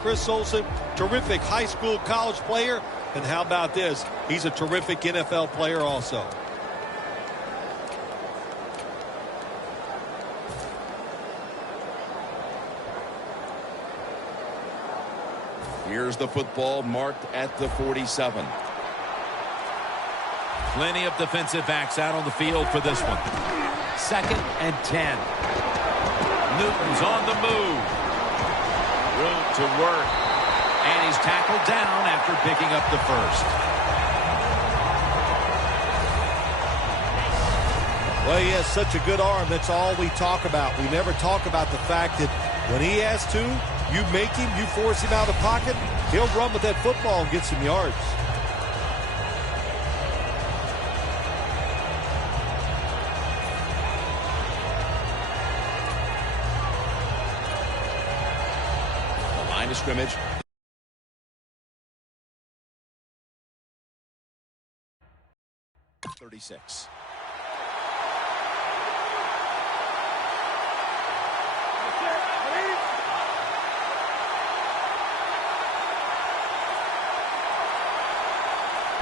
Chris Olsen, terrific high school, college player. And how about this? He's a terrific NFL player also. Here's the football marked at the 47. Plenty of defensive backs out on the field for this one. 2nd and 10. Newton's on the move. Room to work. And he's tackled down after picking up the first. Well, he has such a good arm. That's all we talk about. We never talk about the fact that when he has to, you make him, you force him out of the pocket, he'll run with that football and get some yards. The line of scrimmage. .36.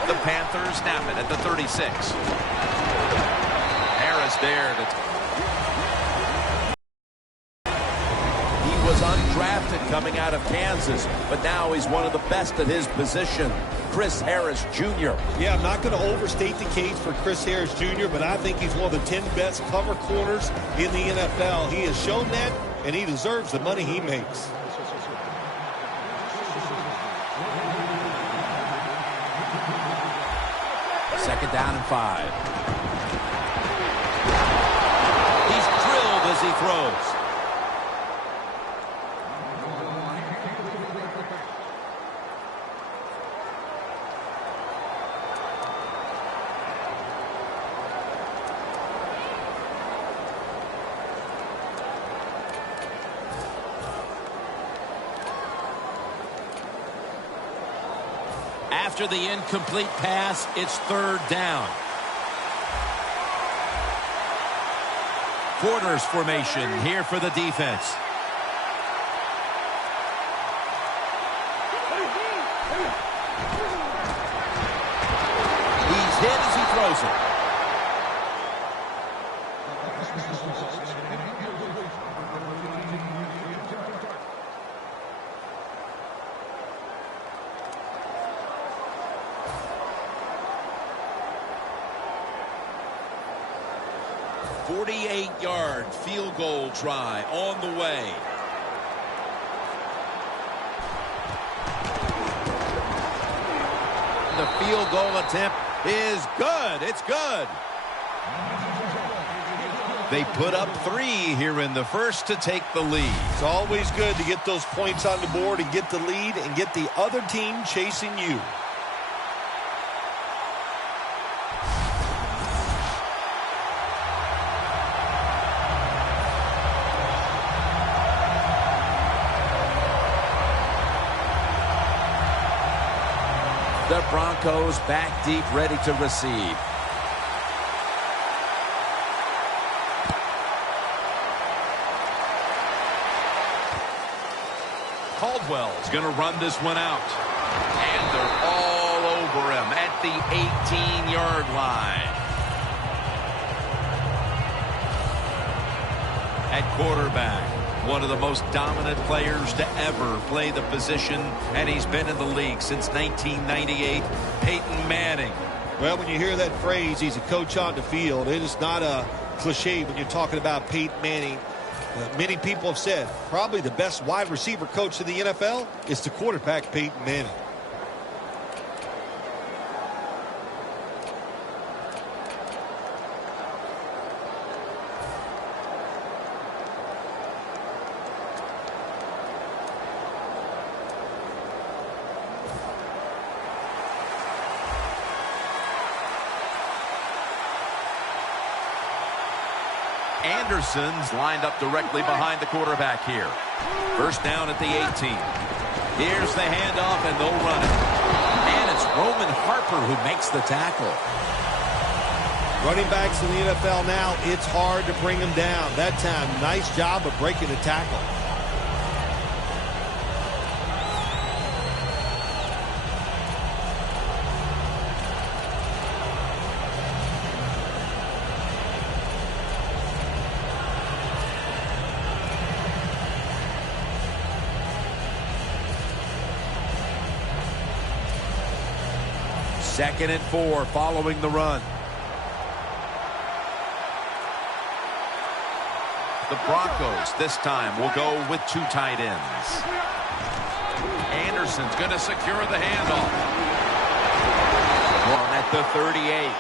The Panthers snap it at the 36. Harris there. He was undrafted coming out of Kansas, but now he's one of the best at his position. Chris Harris Jr. Yeah, I'm not going to overstate the case for Chris Harris Jr., but I think he's one of the 10 best cover corners in the NFL. He has shown that, and he deserves the money he makes. Second down and 5. He's drilled as he throws. After the incomplete pass, it's 3rd down. Quarters formation here for the defense. He's hit as he throws it. .48-yard field goal try on the way. The field goal attempt is good. It's good. They put up 3 here in the first to take the lead. It's always good to get those points on the board and get the lead and get the other team chasing you. The Broncos back deep, ready to receive. Caldwell's going to run this one out. And they're all over him at the 18-yard line. At quarterback, one of the most dominant players to ever play the position, and he's been in the league since 1998, Peyton Manning. Well, when you hear that phrase, he's a coach on the field, it is not a cliche when you're talking about Peyton Manning. Many people have said probably the best wide receiver coach in the NFL is the quarterback, Peyton Manning. Anderson's lined up directly behind the quarterback here. First down at the 18. Here's the handoff, and they'll run it. And it's Roman Harper who makes the tackle. Running backs in the NFL now, it's hard to bring them down. That time, nice job of breaking the tackle. 2nd and 4 following the run. The Broncos this time will go with 2 tight ends. Anderson's going to secure the handoff. One at the 38.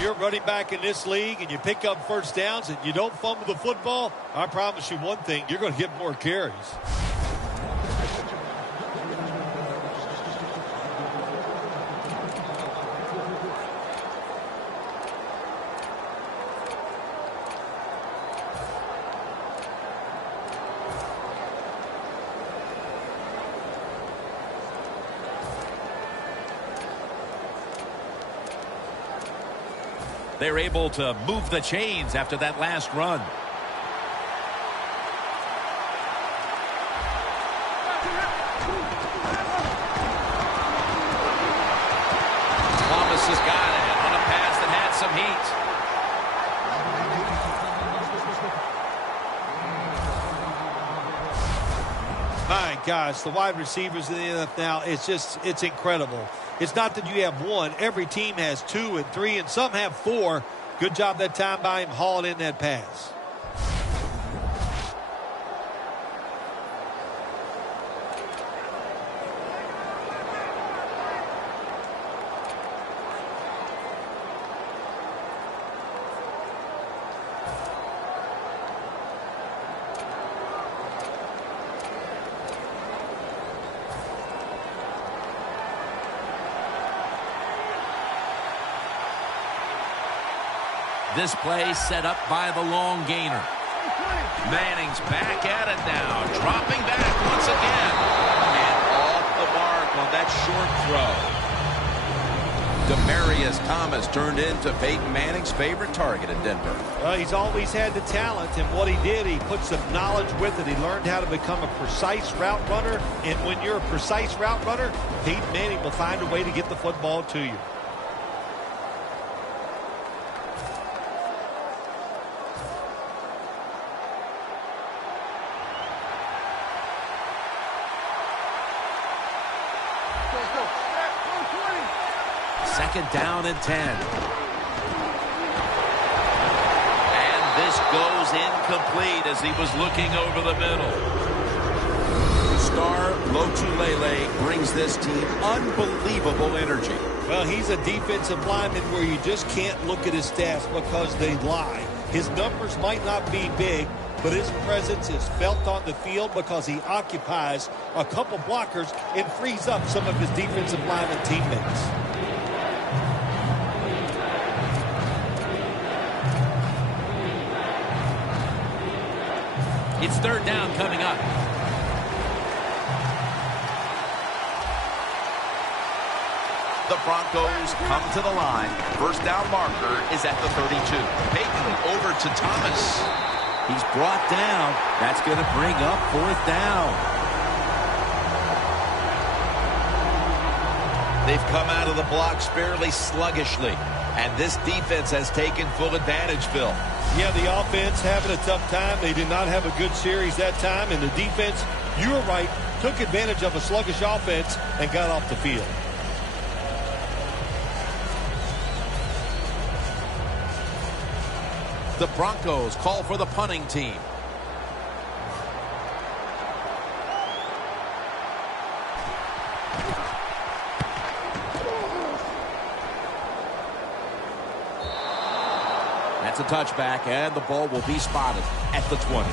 You're running back in this league and you pick up first downs and you don't fumble the football, I promise you one thing, you're going to get more carries. They're able to move the chains after that last run. Thomas has got it on a pass that had some heat. My gosh, the wide receivers in the NFL, it's incredible. It's not that you have one. Every team has 2 and 3, and some have 4. Good job that time by him hauling in that pass. This play set up by the long gainer. Manning's back at it now, dropping back once again. And off the mark on that short throw. Demaryius Thomas turned into Peyton Manning's favorite target in Denver. Well, he's always had the talent, and what he did, he put some knowledge with it. He learned how to become a precise route runner, and when you're a precise route runner, Peyton Manning will find a way to get the football to you. Second down and 10. And this goes incomplete as he was looking over the middle. Star Lotulelei brings this team unbelievable energy. Well, he's a defensive lineman where you just can't look at his stats because they lie. His numbers might not be big, but his presence is felt on the field because he occupies a couple blockers and frees up some of his defensive lineman teammates. It's third down coming up. The Broncos come to the line. First down marker is at the 32. Peyton over to Thomas. He's brought down. That's going to bring up fourth down. They've come out of the blocks fairly sluggishly, and this defense has taken full advantage, Phil. Yeah, the offense having a tough time. They did not have a good series that time, and the defense You were right. Took advantage of a sluggish offense and got off the field. The Broncos call for the punting team. That's a touchback, and the ball will be spotted at the 20.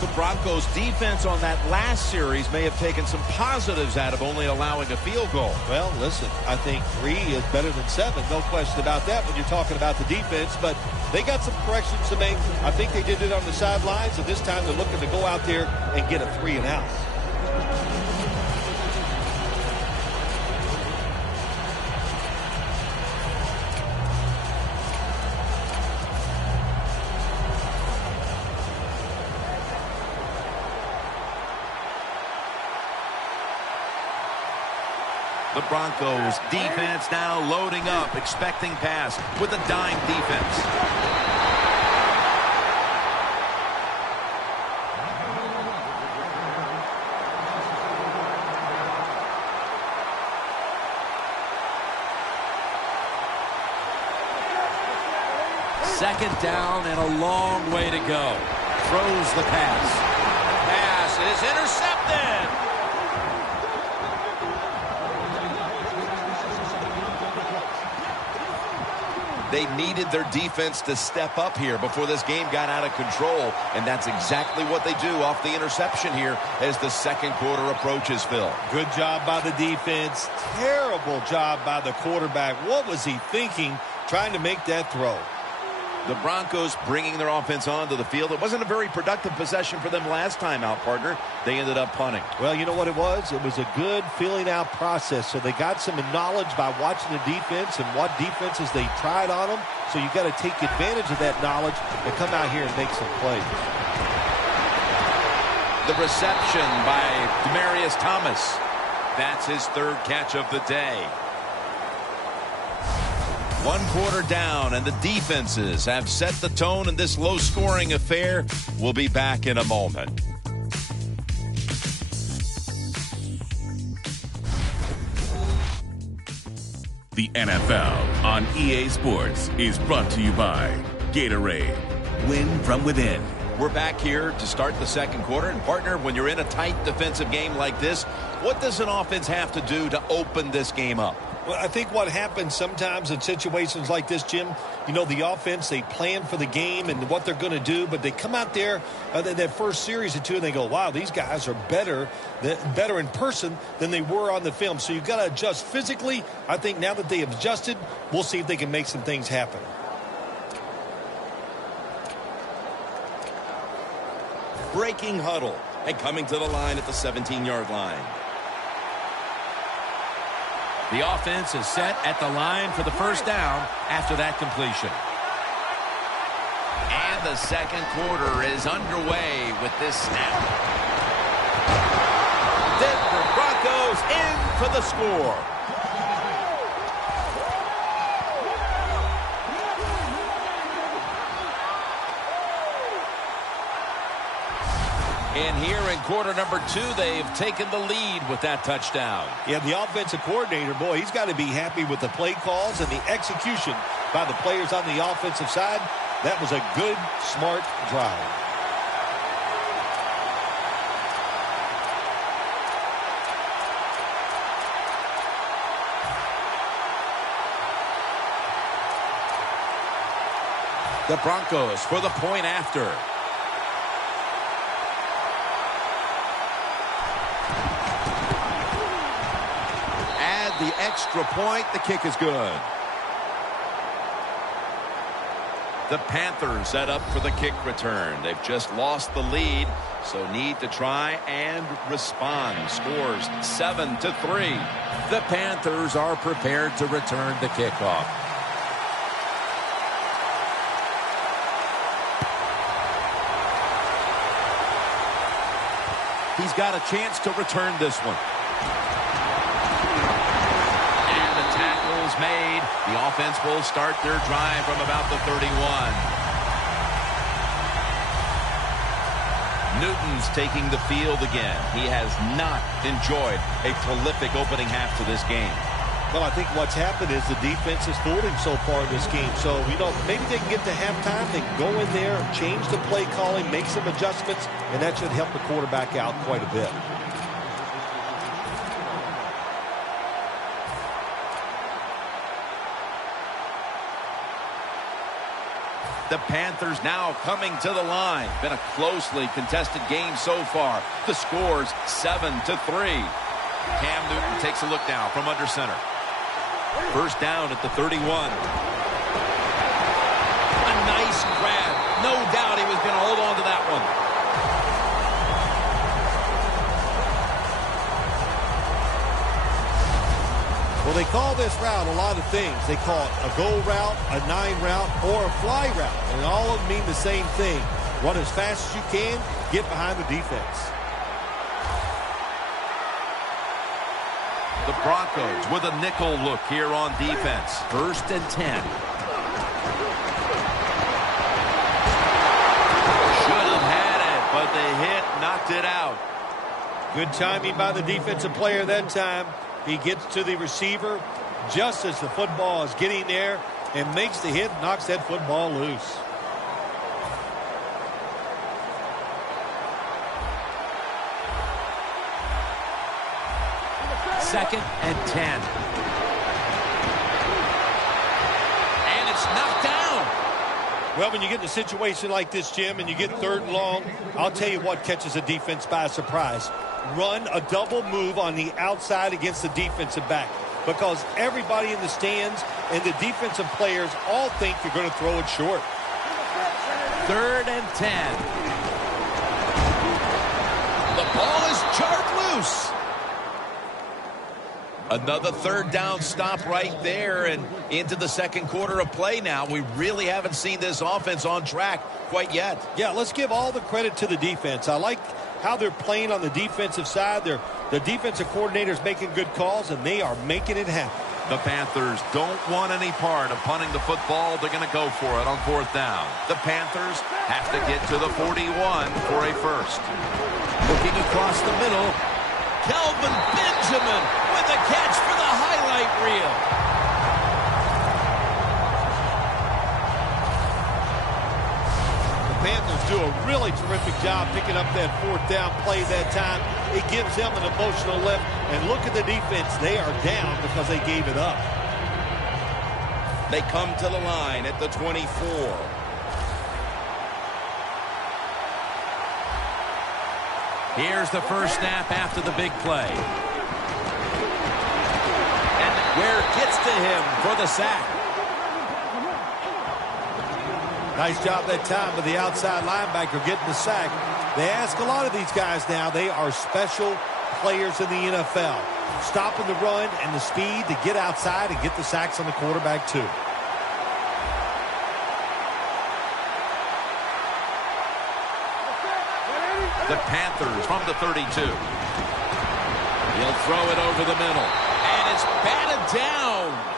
The Broncos defense on that last series may have taken some positives out of only allowing a field goal. Well, listen, I think 3 is better than 7. No question about that when you're talking about the defense. But they got some corrections to make. I think they did it on the sidelines, and this time they're looking to go out there and get a 3 and out. The Broncos defense now loading up, expecting pass with a dime defense. Second down and a long way to go. Throws the pass. Pass is intercepted. They needed their defense to step up here before this game got out of control, and that's exactly what they do off the interception here as the second quarter approaches, Phil. Good job by the defense. Terrible job by the quarterback. What was he thinking trying to make that throw? The Broncos bringing their offense onto the field. It wasn't a very productive possession for them last time out, partner. They ended up punting. Well, you know what it was? It was a good filling out process. So they got some knowledge by watching the defense and what defenses they tried on them. So you got to take advantage of that knowledge and come out here and make some plays. The reception by Demaryius Thomas. That's his third catch of the day. 1 quarter down, and the defenses have set the tone in this low-scoring affair. We'll be back in a moment. The NFL on EA Sports is brought to you by Gatorade. Win from within. We're back here to start the second quarter. And, partner, when you're in a tight defensive game like this, what does an offense have to do to open this game up? Well, I think what happens sometimes in situations like this, Jim, you know, the offense, they plan for the game and what they're going to do, but they come out there that first series or two and they go, wow, these guys are better in person than they were on the film. So you've got to adjust physically. I think now that they have adjusted, we'll see if they can make some things happen. Breaking huddle and coming to the line at the 17-yard line. The offense is set at the line for the first down after that completion. And the second quarter is underway with this snap. Denver Broncos in for the score. And here in quarter number 2, they've taken the lead with that touchdown. Yeah, the offensive coordinator, boy, he's got to be happy with the play calls and the execution by the players on the offensive side. That was a good, smart drive. The Broncos for the point after. The extra point, the kick is good. The Panthers set up for the kick return. They've just lost the lead, so need to try and respond. Scores 7-3. The Panthers are prepared to return the kickoff. He's got a chance to return this one. Made. The offense will start their drive from about the 31. Newton's taking the field again. He has not enjoyed a prolific opening half to this game. Well, I think what's happened is the defense has fooled him so far in this game. So, maybe they can get to halftime. They can go in there, change the play calling, make some adjustments, and that should help the quarterback out quite a bit. The Panthers now coming to the line. Been a closely contested game so far. The score's 7-3. Cam Newton takes a look now from under center. First down at the 31. A nice grab. No doubt he was going to hold on to that one. Well, they call this route a lot of things. They call it a go route, a 9 route, or a fly route. And all of them mean the same thing. Run as fast as you can, get behind the defense. The Broncos with a nickel look here on defense. First and 10. Should have had it, but the hit knocked it out. Good timing by the defensive player that time. He gets to the receiver just as the football is getting there and makes the hit, knocks that football loose. Second and 10. And it's knocked down. Well, when you get in a situation like this, Jim, and you get 3rd and long, I'll tell you what catches a defense by surprise. Run a double move on the outside against the defensive back, because everybody in the stands and the defensive players all think you're going to throw it short. 3rd and 10. The ball is jarred loose. Another 3rd down stop right there, and into the second quarter of play now. We really haven't seen this offense on track quite yet. Yeah, let's give all the credit to the defense. I like how they're playing on the defensive side. The defensive coordinator's making good calls, and they are making it happen. The Panthers don't want any part of punting the football. They're going to go for it on 4th down. The Panthers have to get to the 41 for a first. Looking across the middle. Kelvin Benjamin with a catch for the highlight reel. The Panthers do a really terrific job picking up that 4th down play that time. It gives them an emotional lift. And look at the defense. They are down because they gave it up. They come to the line at the 24. Here's the first snap after the big play. And Ware gets to him for the sack. Nice job that time with the outside linebacker getting the sack. They ask a lot of these guys now. They are special players in the NFL. Stopping the run and the speed to get outside and get the sacks on the quarterback too. The Panthers from the 32. He'll throw it over the middle. And it's batted down.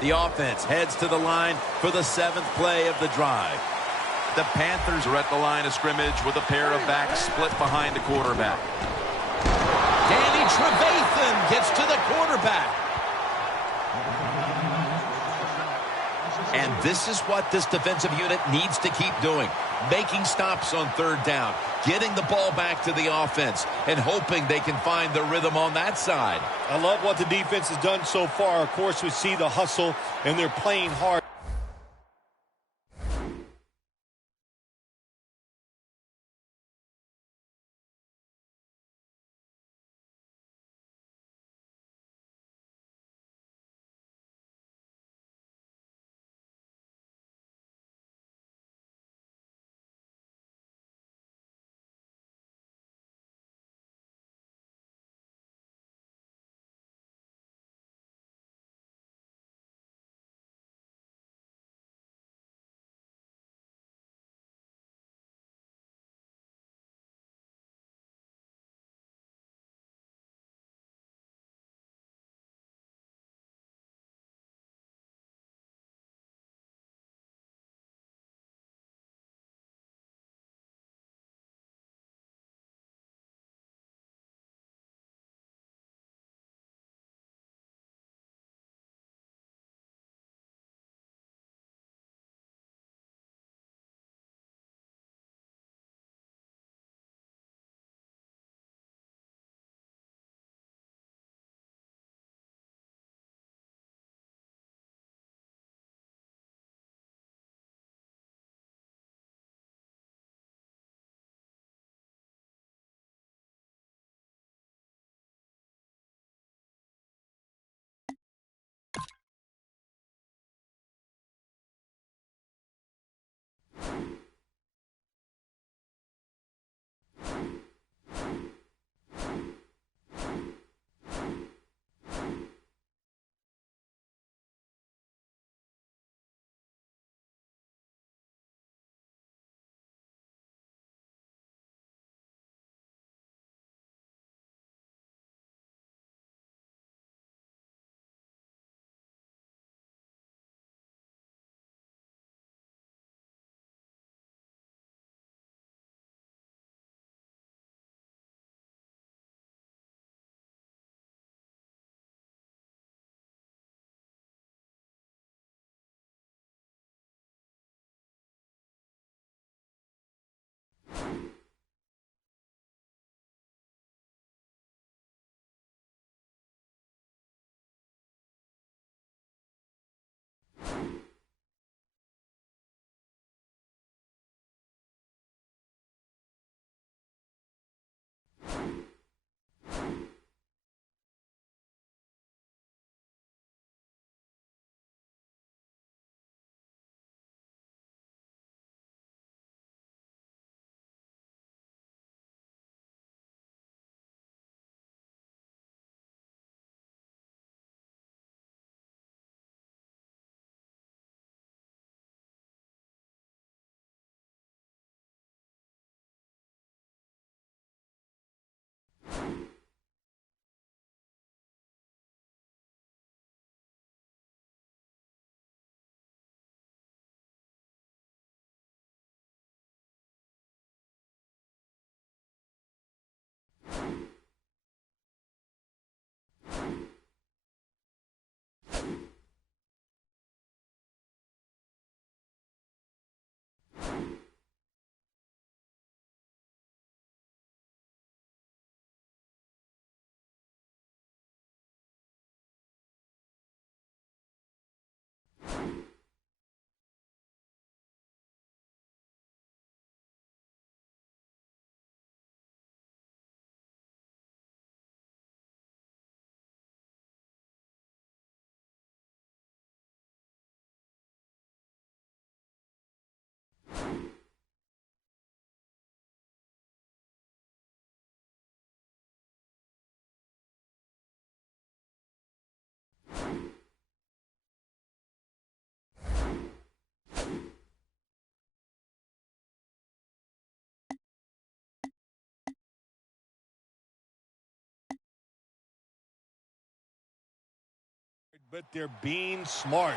The offense heads to the line for the 7th play of the drive. The Panthers are at the line of scrimmage with a pair of backs split behind the quarterback. Danny Trevathan gets to the quarterback. And this is what this defensive unit needs to keep doing. Making stops on 3rd down. Getting the ball back to the offense. And hoping they can find the rhythm on that side. I love what the defense has done so far. Of course, we see the hustle, and they're playing hard. But they're being smart.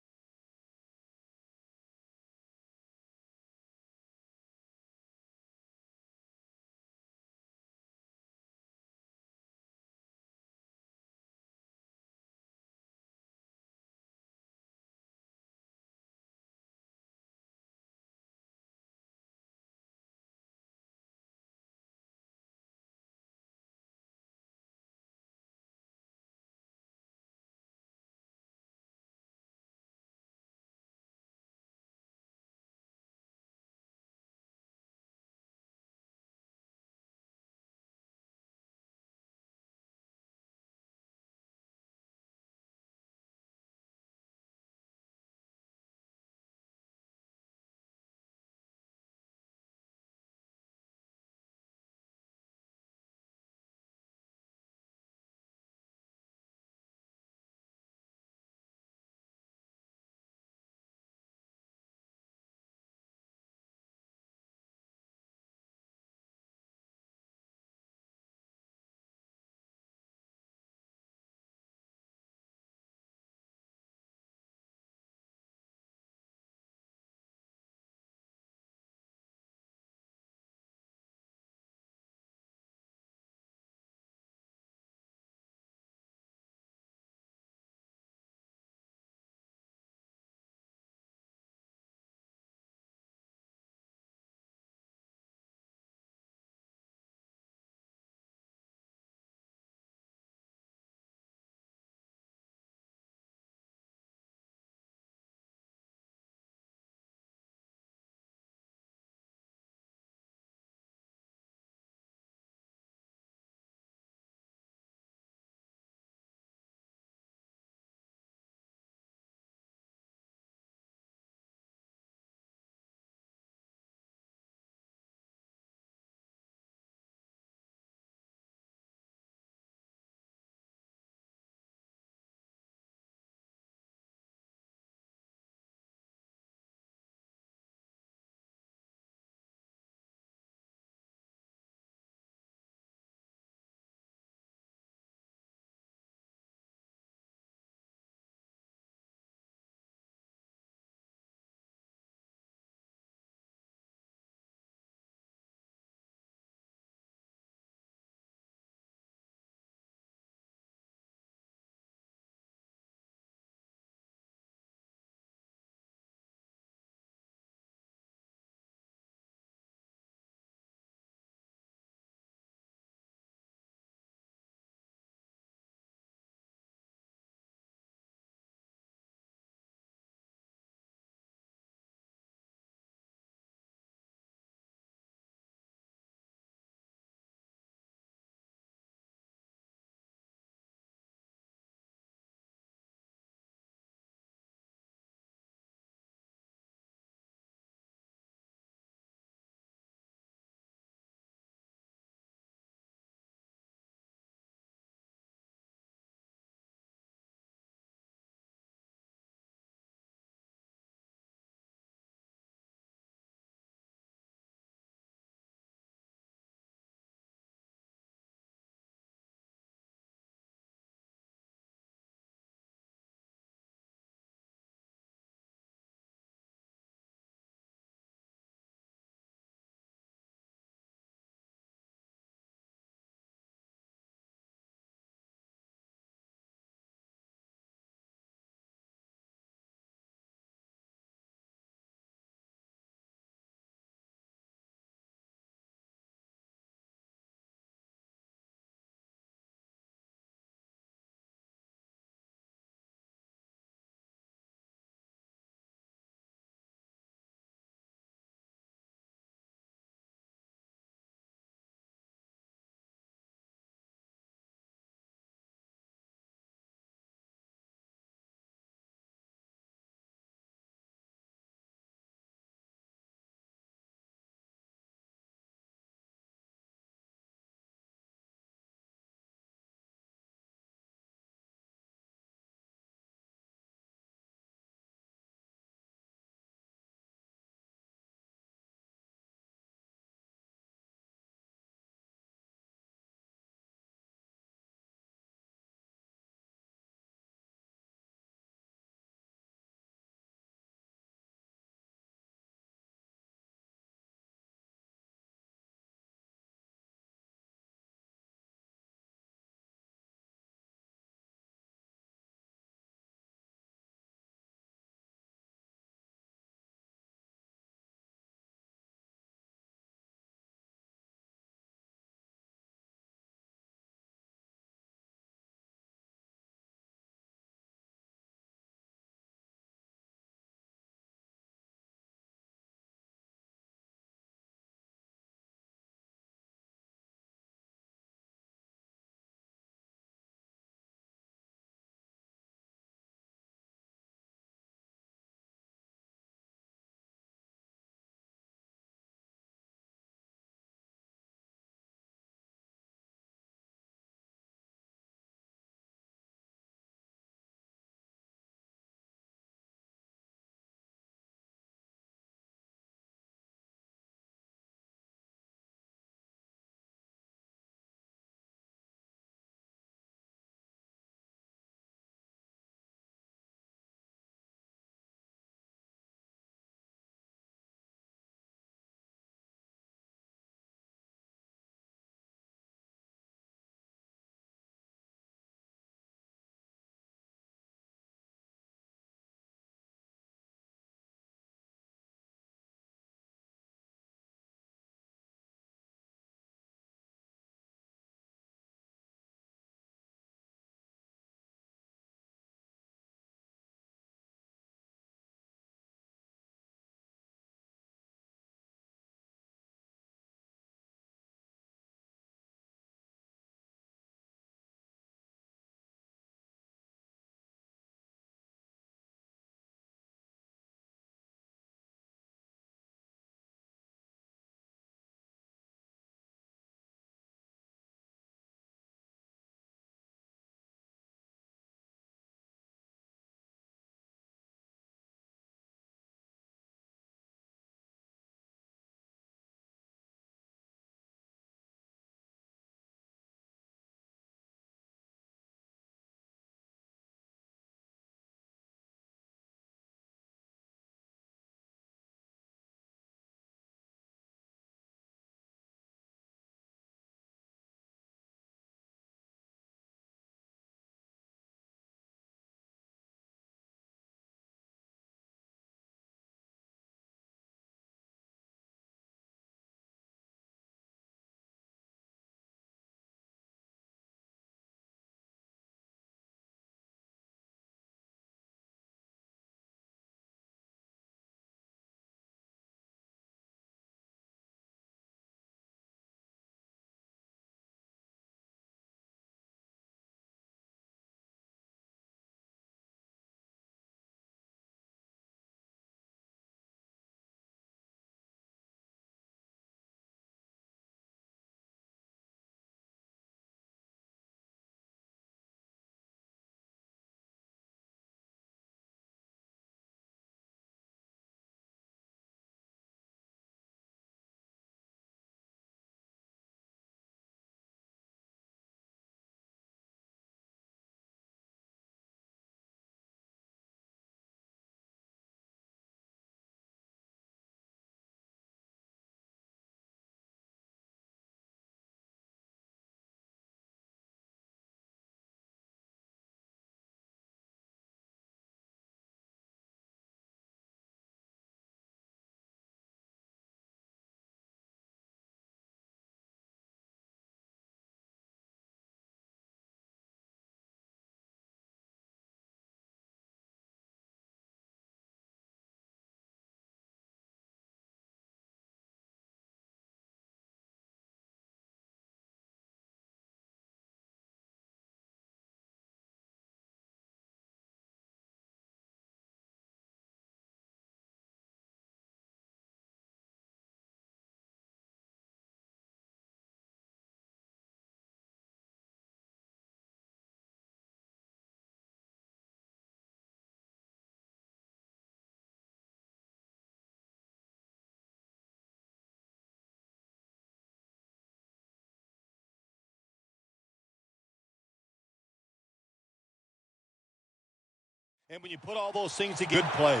And when you put all those things together, good play.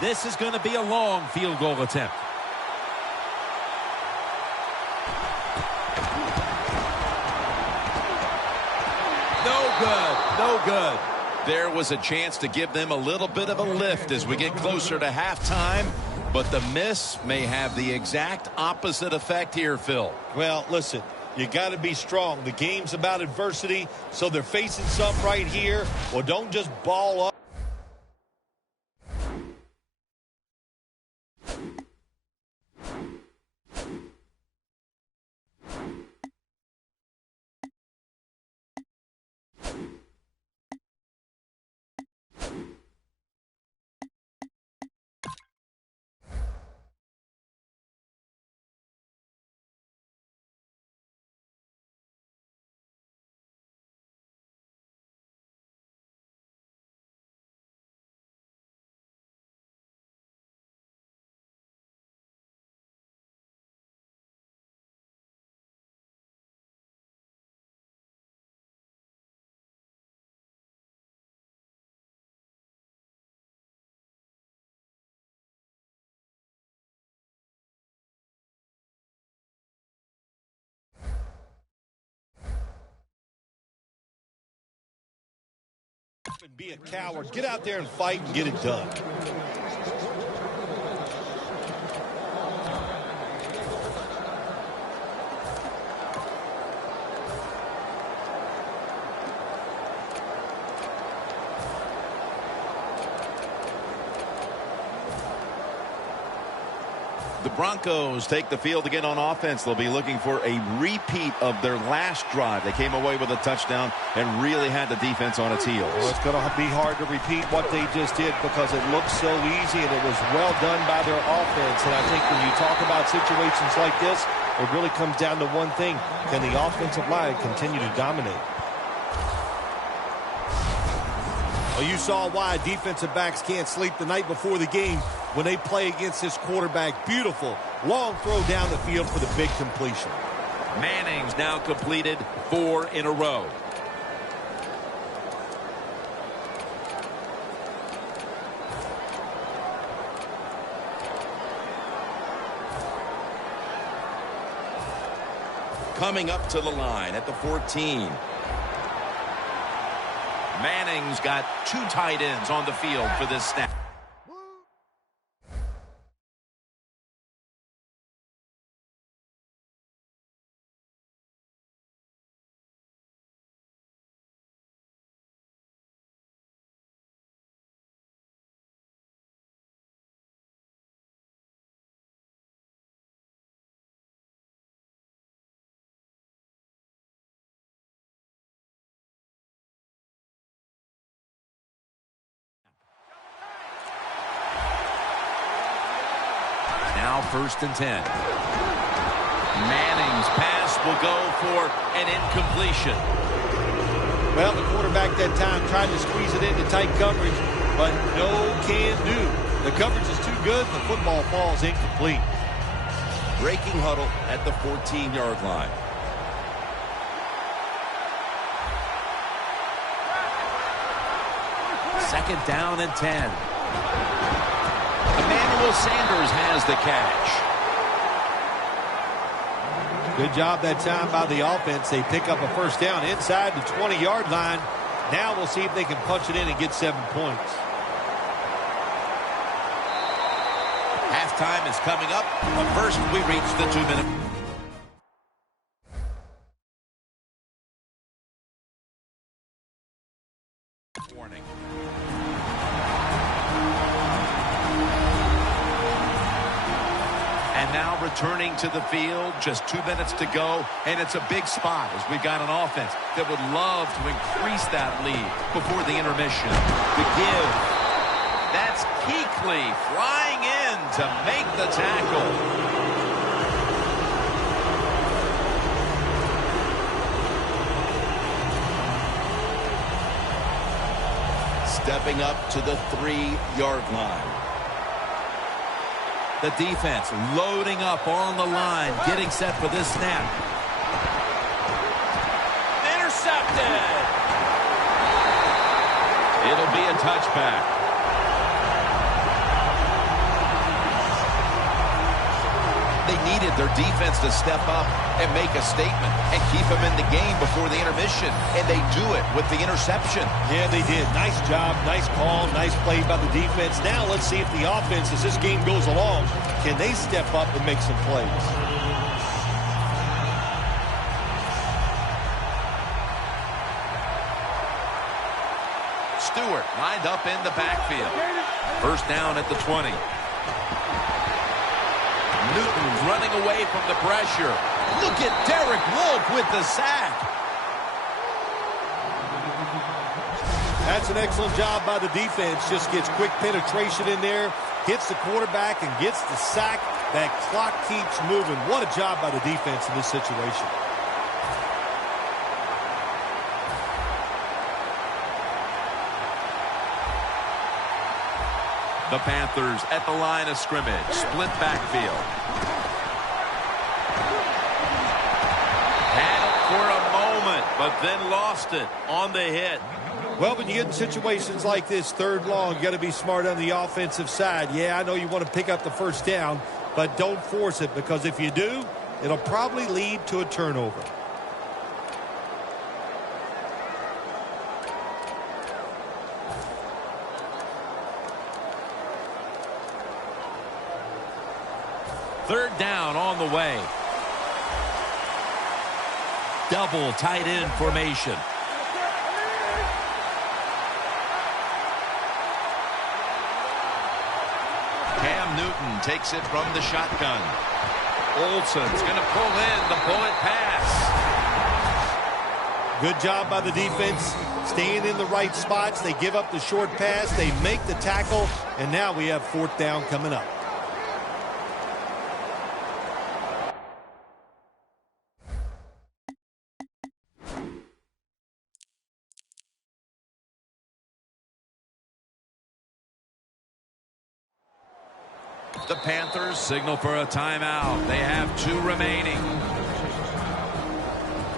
This is going to be a long field goal attempt. No good. No good. There was a chance to give them a little bit of a lift as we get closer to halftime, but the miss may have the exact opposite effect here, Phil. Well, listen, you got to be strong. The game's about adversity, so they're facing some right here. Well, don't just ball up. And be a coward. Get out there and fight and get it done. The Broncos take the field again on offense. They'll be looking for a repeat of their last drive. They came away with a touchdown and really had the defense on its heels. Well, it's going to be hard to repeat what they just did because it looked so easy and it was well done by their offense. And I think when you talk about situations like this, it really comes down to one thing. Can the offensive line continue to dominate? Well, you saw why defensive backs can't sleep the night before the game when they play against this quarterback. Beautiful long throw down the field for the big completion. Manning's now completed 4 in a row. Coming up to the line at the 14. Manning's got 2 tight ends on the field for this snap. Now 1st and 10. Manning's pass will go for an incompletion. Well, the quarterback that time tried to squeeze it into tight coverage, but no can do. The coverage is too good. The football falls incomplete. Breaking huddle at the 14-yard line. Second down and 10. Emmanuel Sanders has the catch. Good job that time by the offense. They pick up a first down inside the 20-yard line. Now we'll see if they can punch it in and get 7 points. Halftime is coming up, but first we reach the 2-minute. Warning. And now returning to the field, just 2 minutes to go, and it's a big spot as we've got an offense that would love to increase that lead before the intermission. The give. That's Krazy-Klyde flying in to make the tackle. Stepping up to the 3-yard line. The defense loading up on the line, getting set for this snap. Intercepted. It'll be be a touchback. They needed their defense to step up and make a statement and keep them in the game before the intermission, and they do it with the interception. Yeah, they did. Nice job, nice call, nice play by the defense. Now let's see if the offense, as this game goes along, can they step up and make some plays. Stewart lined up in the backfield. First down at the 20. Newton's running away from the pressure. Look at Derek Wolfe with the sack. That's an excellent job by the defense. Just gets quick penetration in there, hits the quarterback, and gets the sack. That clock keeps moving. What a job by the defense in this situation. The Panthers at the line of scrimmage. Split backfield. Had it for a moment, but then lost it on the hit. Well, when you get in situations like this, third long, you got to be smart on the offensive side. Yeah, I know you want to pick up the first down, but don't force it, because if you do, it'll probably lead to a turnover. Third down on the way. Double tight end formation. Cam Newton takes it from the shotgun. Olsen's going to pull in the bullet pass. Good job by the defense, staying in the right spots. They give up the short pass. They make the tackle, and now we have fourth down coming up. The Panthers signal for a timeout. They have 2 remaining.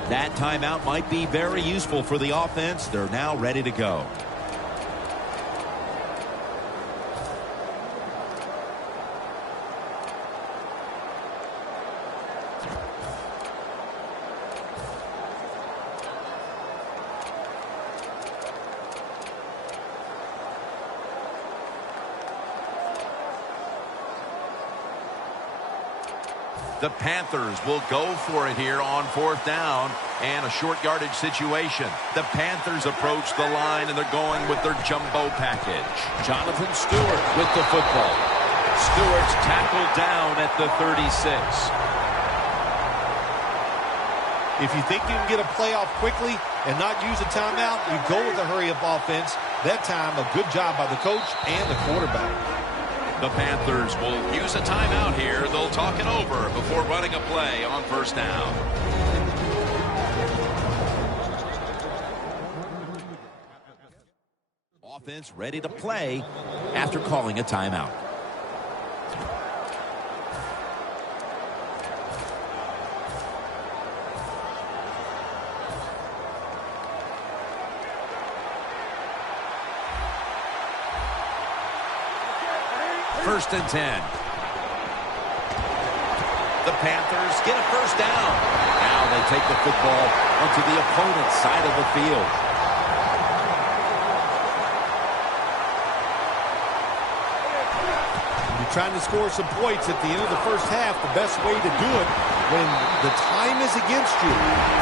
That timeout might be very useful for the offense. They're now ready to go. The Panthers will go for it here on fourth down and a short yardage situation. The Panthers approach the line, and they're going with their jumbo package. Jonathan Stewart with the football. Stewart's tackled down at the 36. If you think you can get a playoff quickly and not use a timeout, you go with a hurry-up offense. That time, a good job by the coach and the quarterback. The Panthers will use a timeout here. They'll talk it over before running a play on first down. Offense ready to play after calling a timeout. First and 10. The Panthers get a first down. Now they take the football onto the opponent's side of the field. You're trying to score some points at the end of the first half. The best way to do it when the time is against you,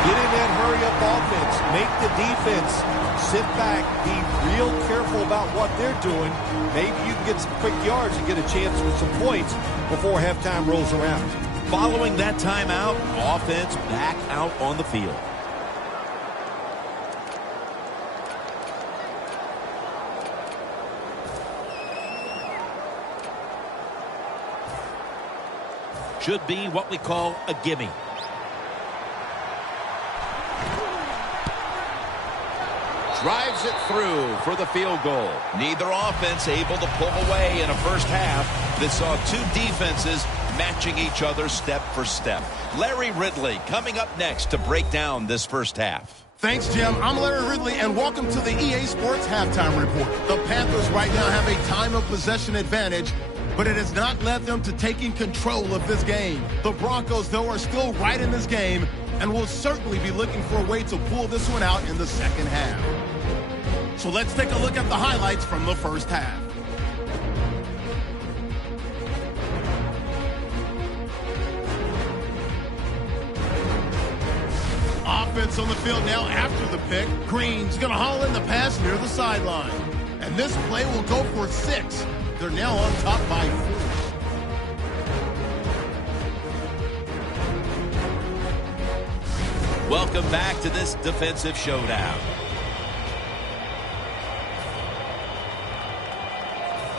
get in that hurry-up offense, make the defense sit back, be real careful about what they're doing. Maybe you can get some quick yards and get a chance with some points before halftime rolls around. Following that timeout, offense back out on the field. Should be what we call a gimme. Drives it through for the field goal. Neither offense able to pull away in a first half that saw 2 defenses matching each other step for step. Larry Ridley coming up next to break down this first half. Thanks, Jim. I'm Larry Ridley, and welcome to the EA Sports Halftime Report. The Panthers right now have a time of possession advantage, but it has not led them to taking control of this game. The Broncos, though, are still right in this game and will certainly be looking for a way to pull this one out in the second half. So let's take a look at the highlights from the first half. Offense on the field now after the pick. Green's going to haul in the pass near the sideline. And this play will go for 6. They're now on top by 4. Welcome back to this defensive showdown.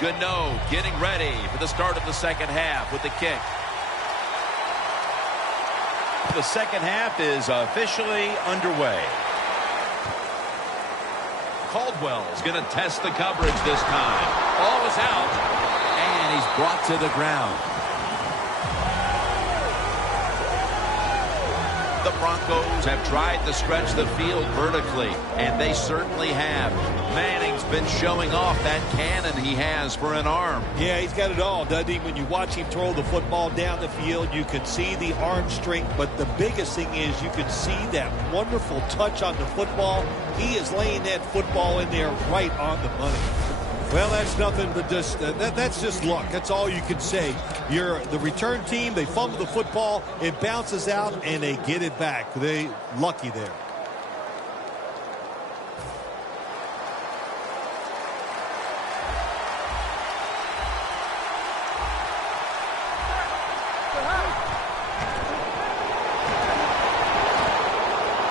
Gano getting ready for the start of the second half with the kick. The second half is officially underway. Caldwell's going to test the coverage this time. Ball is out, and he's brought to the ground. The Broncos have tried to stretch the field vertically, and they certainly have. Manning's been showing off that cannon he has for an arm. Yeah, he's got it all, doesn't he? When you watch him throw the football down the field, you can see the arm strength, but the biggest thing is you can see that wonderful touch on the football. He is laying that football in there right on the money. Well, that's nothing but just that's just luck. That's all you can say. You're the return team. They fumble the football. It bounces out, and they get it back. They lucky there.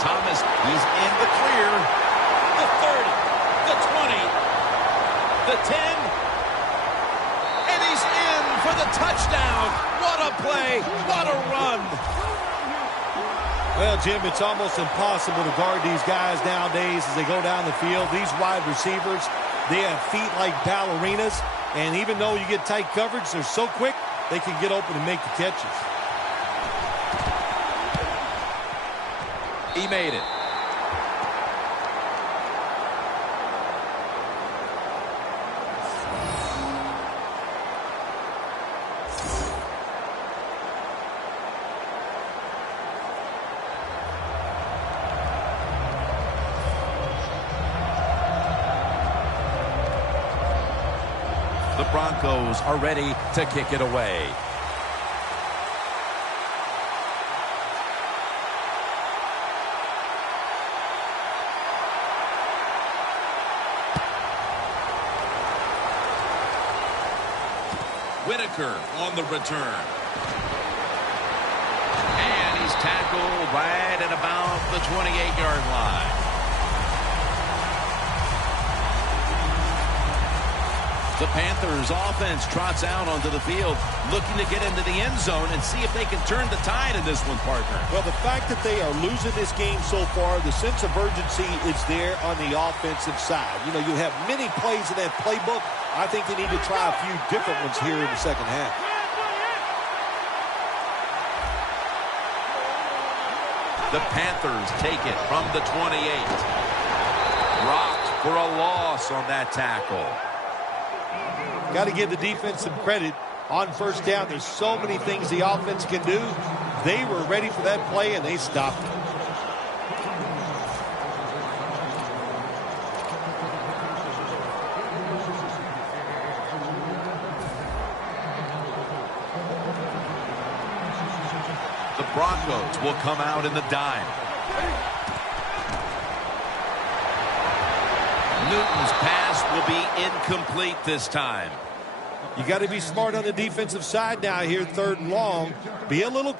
Thomas, he's in the clear. The 30, the 20, the 10, and he's in for the touchdown. What a play, what a run. Well, Jim, it's almost impossible to guard these guys nowadays as they go down the field. These wide receivers, they have feet like ballerinas, and even though you get tight coverage, they're so quick, they can get open and make the catches. He made it. The Broncos are ready to kick it away. Whitaker on the return. And he's tackled right at about the 28-yard line. The Panthers offense trots out onto the field, looking to get into the end zone and see if they can turn the tide in this one, partner. Well, the fact that they are losing this game so far, the sense of urgency is there on the offensive side. You know, you have many plays in that playbook. I think they need to try a few different ones here in the second half. The Panthers take it from the 28. Rocked for a loss on that tackle. Got to give the defense some credit on first down. There's so many things the offense can do. They were ready for that play, and they stopped it. The Broncos will come out in the dime. Newton's pass will be incomplete this time. You got to be smart on the defensive side now here, 3rd and long. Be a little